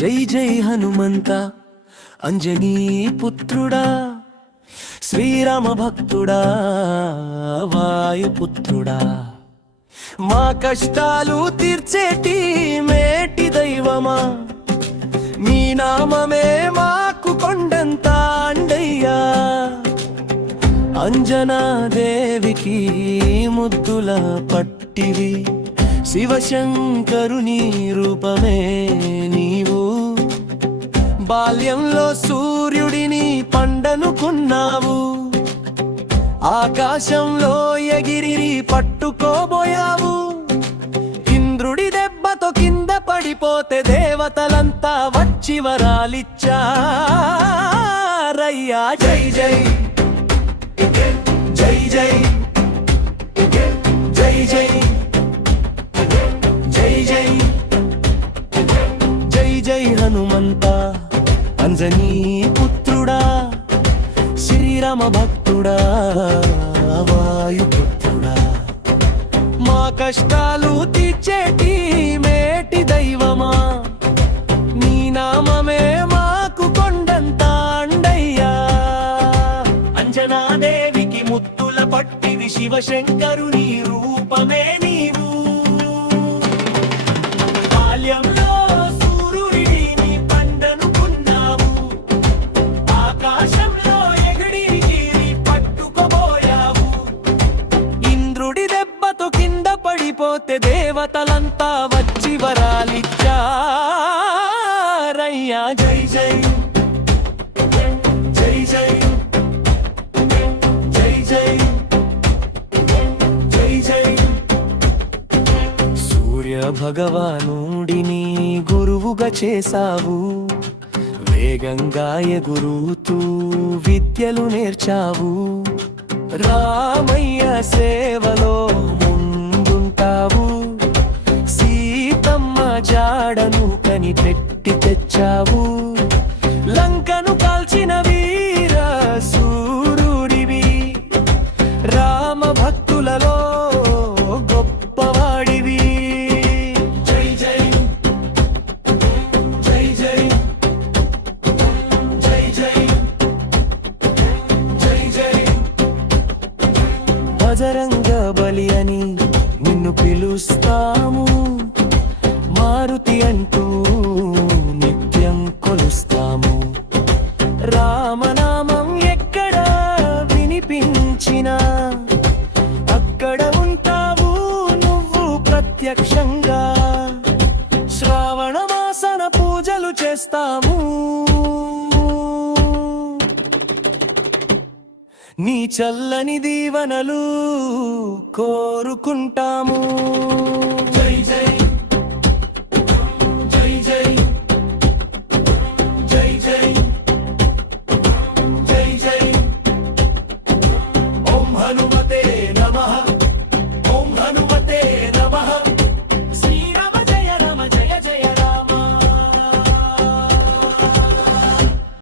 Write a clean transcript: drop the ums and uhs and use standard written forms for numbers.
జై జై హనుమంత అంజనీ పుత్రుడా, శ్రీరామ భక్తుడా, వాయుపుత్రుడా, మా కష్టాలు తీర్చేటి మేటి దైవమా, నీ నామమే మాకు కొండంత అండయ్యా. అంజనాదేవికి ముద్దుల పట్టివి, శివశంకరుని రూపమే నీవు. బాల్యంలో సూర్యుడిని పండనుకున్నావు, ఆకాశంలో ఎగిరి పట్టుకోబోయావు. ఇంద్రుడి దెబ్బతో కింద పడిపోతే దేవతలంతా వచ్చి వరాలిచ్చారయ్యా. జై జై జై జై జై జై జై జై జై జై హనుమంత అంజనీ పుత్రుడా, శ్రీరామ భక్తుడా, వాయుపుత్రుడా, మా కష్టాలు తీర్చేటి మేటి దైవమా, నీ నామమే మాకు కొండంత అండయ్యా. అంజనాదేవికి ముద్దుల పట్టివి, శివశంకరుని రూపమే నీవు. బాల్యంలో సూర్యుడిని పండనుకున్నావు, ఆకాశంలో ఎగిరి పట్టుకోబోయావు. ఇంద్రుడి దెబ్బతో కింద పడిపోతే దేవతలంతా వచ్చి వరాలిచ్చారయ్యా. జై జై జై జై జై జై జై జై. సూర్య భగవానుడిని గురువుగా చేసావు, వేగంగా ఎగురుతూ విద్యలు నేర్చావు. రామయ్య సేవలో ముందుంటావు, సీతమ్మ జాడను కనిపెట్టి తెచ్చావు. లంకను కాల్చిన వీర సూర్యుడివి, రామ భక్తులలో గొప్పవాడివి. జై జై జై జై జై జై జై జై. బజరంగ బలి అని నిన్ను పిలుస్తాము, మారుతి అంటూ నిత్యం కొలుస్తాము. రామనామం ఎక్కడ వినిపించినా అక్కడ ఉంటావు నువ్వు ప్రత్యక్షంగా. శ్రావణ మాసన పూజలు చేస్తాము, నీ చల్లని దీవెనలు కోరుకుంటాము. జై జై